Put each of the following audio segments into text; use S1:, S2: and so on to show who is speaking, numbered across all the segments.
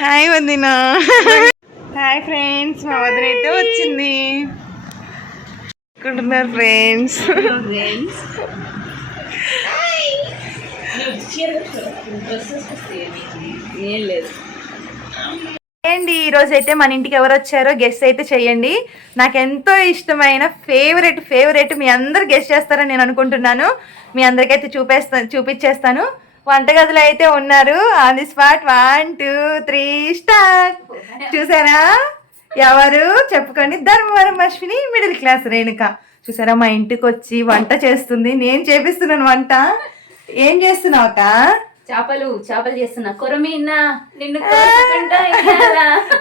S1: Hi వదిన. Hi friends మా వదిన అయితే వచ్చింది. అనుకుంటున్నారు ఫ్రెండ్స్. చేయండి ఈ రోజు అయితే మన ఇంటికి ఎవరు వచ్చారో గెస్ట్ అయితే చేయండి. నాకు ఎంతో ఇష్టమైన ఫేవరెట్ ఫేవరెట్ మీ అందరు గెస్ట్ చేస్తారని నేను అనుకుంటున్నాను. మీ అందరికైతే చూపేస్తా చూపించేస్తాను. వంటగదిలో అయితే ఉన్నారు. On the spot one two three start చూసారా? ఎవరు? చెప్పుకోండి. Dharmavaram Ashwini middle class Renuka. చూసారా? మా ఇంటికి వచ్చి వంట చేస్తుంది. నేను చేపిస్తున్నాను వంట. ఏం చేస్తున్నావు
S2: చేపలు చేపలు చేస్తున్నా. కొరమీనా నిన్ను.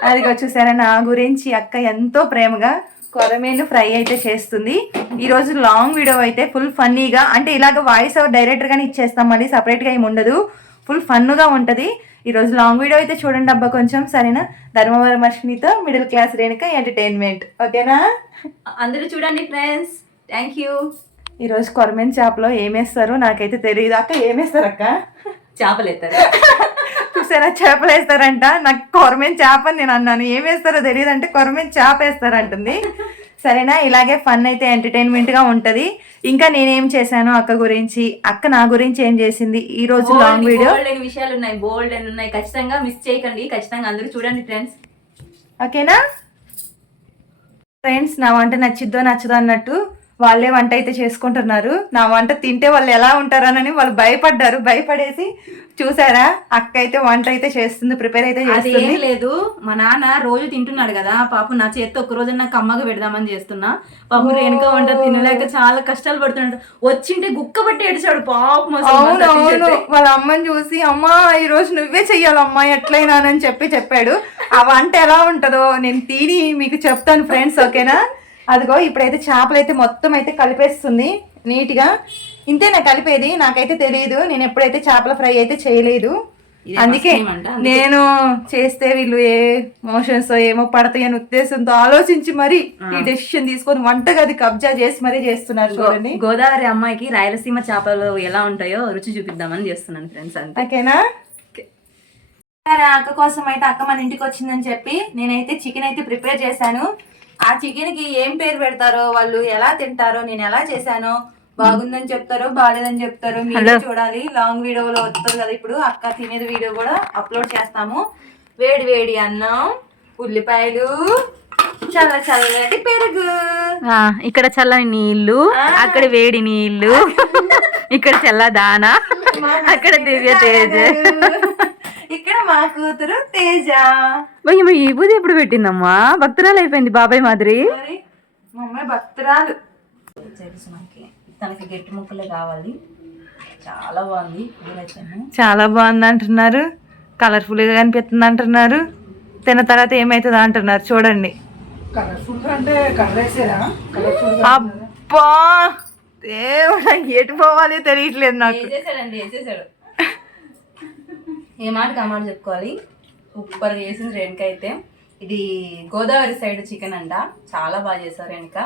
S1: అదిగో చూసారా? నా గురించి అక్క ఎంతో ప్రేమగా కొరమేను ఫ్రై అయితే చేస్తుంది. ఈ రోజు లాంగ్ వీడియో అయితే ఫుల్ ఫన్నీగా అంటే ఇలాగ వాయిస్ ఓవర్ డైరెక్టర్ గానే ఇచ్చేస్తాం మళ్ళీ సపరేట్గా ఏమి ఉండదు. ఫుల్ ఫన్గా ఉంటది. ఈ రోజు లాంగ్ వీడియో అయితే చూడండి అబ్బా కొంచెం సరేనా? ధర్మవరం అశ్వినితో మిడిల్ క్లాస్ రేణుక ఎంటర్టైన్మెంట్ ఓకేనా?
S2: అందరూ చూడండి ఫ్రెండ్స్ థ్యాంక్ యూ
S1: ఈ రోజు కొరమేను చేపలో ఏమేస్తారు నాకైతే తెలియదు అక్క ఏమేస్తారు అక్క?
S2: చేపలు ఎత్తారు
S1: చూసారా? చేపలు వేస్తారంట నాకు కొరమేన్ చేప అని నేను అన్నాను. ఏం వేస్తారో తెలియదు అంటే కొరమేన్ చేప వేస్తారంటుంది. సరేనా? ఇలాగే ఫన్ అయితే ఎంటర్టైన్మెంట్గా ఉంటది. ఇంకా నేనేం చేశాను అక్క గురించి అక్క నా గురించి ఏం చేసింది ఈ రోజు లాంగ్ వీడియో
S2: విషయాలు ఉన్నాయి. బోల్డ్ అని ఉన్నాయి. ఖచ్చితంగా మిస్ చేయకండి. ఖచ్చితంగా అందరూ చూడండి ఫ్రెండ్స్
S1: ఓకేనా? ఫ్రెండ్స్ నా వంట నచ్చిద్దో నచ్చదో అన్నట్టు వాళ్ళే వంట అయితే చేసుకుంటున్నారు. నా వంట తింటే వాళ్ళు ఎలా ఉంటారనని వాళ్ళు భయపడ్డారు. భయపడేసి చూసారా? అక్క అయితే వంట అయితే చేస్తుంది ప్రిపేర్ అయితే చేస్తుంది.
S2: లేదు. మా నాన్న రోజు తింటున్నాడు కదా. పాపం నా చేత్తో ఒక రోజు నాకు అమ్మగా పెడదామని చేస్తున్నా. పాపం రేణుక వంట తినలేక చాలా కష్టాలు పడుతున్నాడు. వచ్చింటే గుక్క పట్టి ఏడిచాడు పాపం
S1: అవును అవును. వాళ్ళ అమ్మని చూసి అమ్మా ఈ రోజు నువ్వే చెయ్యాలమ్మా ఎట్లయినా అని చెప్పి చెప్పాడు. ఆ వంట ఎలా ఉంటుందో నేను తిని మీకు చెప్తాను ఫ్రెండ్స్ ఓకేనా? అదిగో ఇప్పుడైతే చేపలు అయితే మొత్తం అయితే కలిపేస్తుంది నీట్గా. ఇంతేనా కలిపేది? నాకైతే తెలియదు నేను ఎప్పుడైతే చేపల ఫ్రై అయితే చేయలేదు. అందుకే. నేను చేస్తే వీళ్ళు ఏ మోషన్స్ ఏమో పడతాయి అని ఉద్దేశంతో ఆలోచించి మరి ఈ డెసిషన్ తీసుకొని వంటగది కబ్జా చేసి మరీ చేస్తున్నారు చూడండి.
S2: గోదావరి అమ్మాయికి రాయలసీమ చేపలు ఎలా ఉంటాయో రుచి చూపిద్దామని చేస్తున్నాను ఫ్రెండ్స్ అంతే.
S1: ఓకేనా? సరే అక్క కోసం అయితే అక్క మన ఇంటికి వచ్చిందని చెప్పి నేనైతే చికెన్ అయితే ప్రిపేర్ చేశాను. ఆ చికెన్కి ఏం పేరు పెడతారో వాళ్ళు ఎలా తింటారో నేను ఎలా చేశానో బాగుందని చెప్తారో బాగాలేదని చెప్తారో మీరే చూడాలి. లాంగ్ వీడియోలో వస్తుంది కదా ఇప్పుడు అక్క తినేది వీడియో కూడా అప్లోడ్ చేస్తాము. వేడి వేడి అన్నం ఉల్లిపాయలు చల్ల చల్లటి పెరుగు.
S2: ఇక్కడ చల్లని నీళ్ళు అక్కడ వేడి నీళ్ళు ఇక్కడ చల్ల దాన అక్కడ దివ్య తేజ.
S1: ఇక్కడ మా కూతురు తేజ.
S2: భయ్య ఈ పూజ ఎప్పుడు పెట్టిందమ్మా? భక్తురాలు అయిపోయింది బాబాయ్ మాదిరి.
S1: మరి మా అమ్మాయి భక్తురాలు.
S2: తెలుసు మనకి తనకి గట్టి ముక్కలే కావాలి. చాలా బాగుంది
S1: చాలా బాగుంది అంటున్నారు. కలర్ఫుల్గా కనిపిస్తుంది అంటున్నారు. తిన్న తర్వాత ఏమైతుంది అంటున్నారు. చూడండి. అబ్బా! దేవుడా ఎటు పోవాలి తెలియట్లేదు నాకు.
S2: ఏ మాట చెప్పుకోవాలి. సూపర్ చేసింది రేణుక అయితే. ఇది గోదావరి సైడ్ చికెన్ అంట. చాలా బాగా చేశారు రేణుక.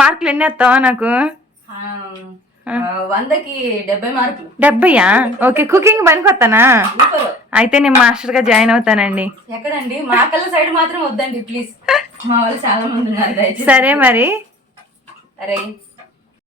S1: మార్కులు ఎన్ని వస్తావా నాకు?
S2: వందకి డెబ్బై మార్కులు.
S1: డెబ్బయ్యా ఓకే కుకింగ్ పనికొస్తానా అయితే నేను మాస్టర్గా జాయిన్ అవుతానండి.
S2: ఎక్కడండి? మా కళ్ళ సైడ్ మాత్రం వద్దండి ప్లీజ్. మా వాళ్ళు చాలా మంది ఉన్నారు
S1: సరే మరి.
S2: అరే